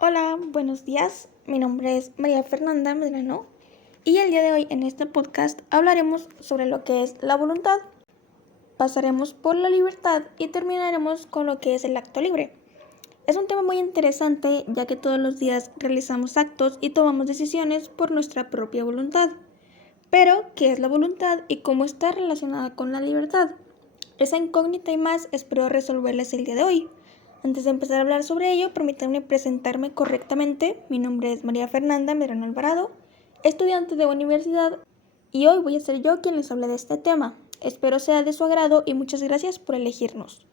Hola, buenos días. Mi nombre es María Fernanda Medrano y el día de hoy en este podcast hablaremos sobre lo que es la voluntad. Pasaremos por la libertad y terminaremos con lo que es el acto libre. Es un tema muy interesante ya que todos los días realizamos actos y tomamos decisiones por nuestra propia voluntad. Pero, ¿qué es la voluntad y cómo está relacionada con la libertad? Esa incógnita y más espero resolverles el día de hoy. Antes de empezar a hablar sobre ello, permítanme presentarme correctamente. Mi nombre es María Fernanda Medrano Alvarado, estudiante de universidad, y hoy voy a ser yo quien les hable de este tema. Espero sea de su agrado y muchas gracias por elegirnos.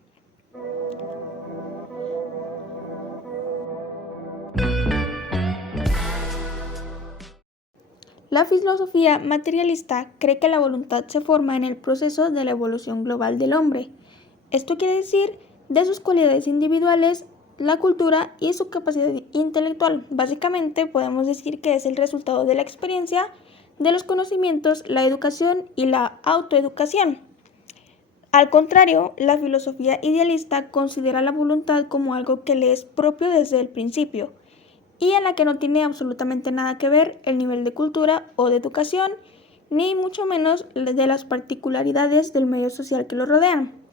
La filosofía materialista cree que la voluntad se forma en el proceso de la evolución global del hombre. Esto quiere decir de sus cualidades individuales, la cultura y su capacidad intelectual. Básicamente podemos decir que es el resultado de la experiencia, de los conocimientos, la educación y la autoeducación. Al contrario, la filosofía idealista considera la voluntad como algo que le es propio desde el principio y en la que no tiene absolutamente nada que ver el nivel de cultura o de educación, ni mucho menos de las particularidades del medio social que lo rodean.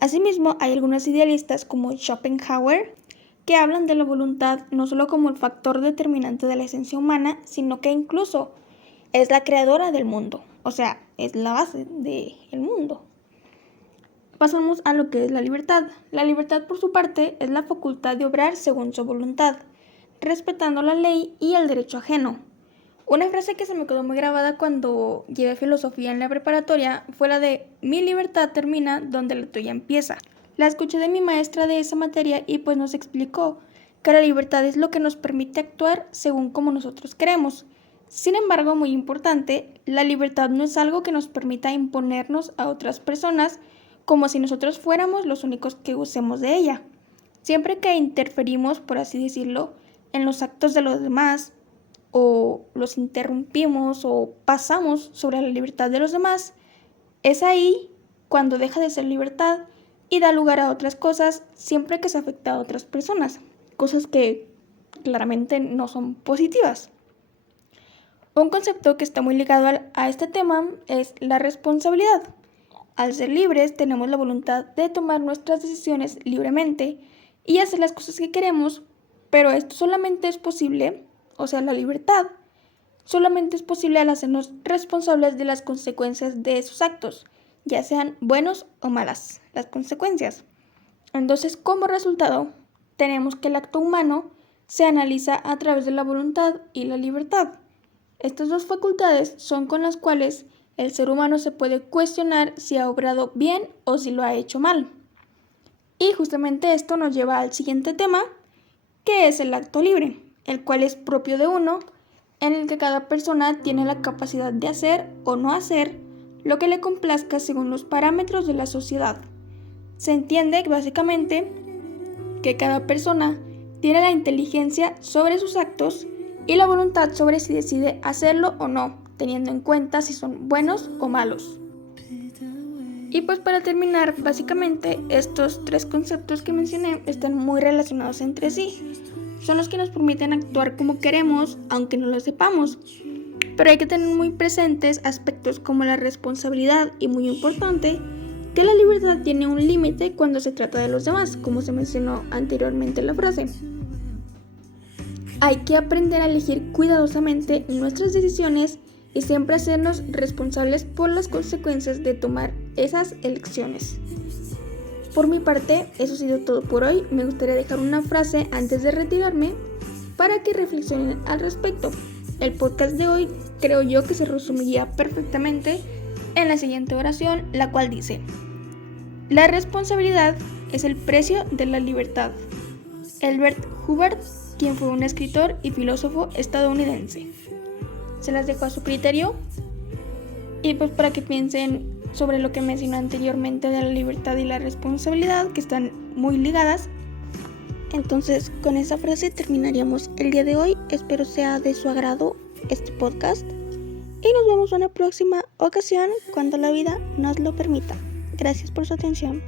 Asimismo, hay algunos idealistas como Schopenhauer que hablan de la voluntad no solo como el factor determinante de la esencia humana, sino que incluso es la creadora del mundo, o sea, es la base del mundo. Pasamos a lo que es la libertad. La libertad, por su parte, es la facultad de obrar según su voluntad, respetando la ley y el derecho ajeno. Una frase que se me quedó muy grabada cuando llevé filosofía en la preparatoria fue la de "mi libertad termina donde la tuya empieza". La escuché de mi maestra de esa materia y pues nos explicó que la libertad es lo que nos permite actuar según como nosotros queremos. Sin embargo, muy importante, la libertad no es algo que nos permita imponernos a otras personas como si nosotros fuéramos los únicos que usemos de ella. Siempre que interferimos, por así decirlo, en los actos de los demás, o los interrumpimos o pasamos sobre la libertad de los demás, es ahí cuando deja de ser libertad y da lugar a otras cosas siempre que se afecta a otras personas, cosas que claramente no son positivas. Un concepto que está muy ligado a este tema es la responsabilidad. Al ser libres tenemos la voluntad de tomar nuestras decisiones libremente y hacer las cosas que queremos, pero esto solamente es posible, o sea, la libertad, solamente es posible al hacernos responsables de las consecuencias de esos actos, ya sean buenos o malas, las consecuencias. Entonces, como resultado, tenemos que el acto humano se analiza a través de la voluntad y la libertad. Estas dos facultades son con las cuales el ser humano se puede cuestionar si ha obrado bien o si lo ha hecho mal. Y justamente esto nos lleva al siguiente tema, que es el acto libre, el cual es propio de uno, en el que cada persona tiene la capacidad de hacer o no hacer lo que le complazca según los parámetros de la sociedad. Se entiende básicamente que cada persona tiene la inteligencia sobre sus actos y la voluntad sobre si decide hacerlo o no, teniendo en cuenta si son buenos o malos. Y pues para terminar, básicamente estos tres conceptos que mencioné están muy relacionados entre sí. Son los que nos permiten actuar como queremos, aunque no lo sepamos. Pero hay que tener muy presentes aspectos como la responsabilidad y, muy importante, que la libertad tiene un límite cuando se trata de los demás, como se mencionó anteriormente en la frase. Hay que aprender a elegir cuidadosamente nuestras decisiones y siempre hacernos responsables por las consecuencias de tomar esas elecciones. Por mi parte, eso ha sido todo por hoy. Me gustaría dejar una frase antes de retirarme para que reflexionen al respecto. El podcast de hoy creo yo que se resumiría perfectamente en la siguiente oración, la cual dice: la responsabilidad es el precio de la libertad. Elbert Hubbard, quien fue un escritor y filósofo estadounidense. Se las dejo a su criterio y pues para que piensen sobre lo que mencioné anteriormente de la libertad y la responsabilidad, que están muy ligadas. Entonces, con esa frase terminaríamos el día de hoy. Espero sea de su agrado este podcast y nos vemos en una próxima ocasión cuando la vida nos lo permita. Gracias por su atención.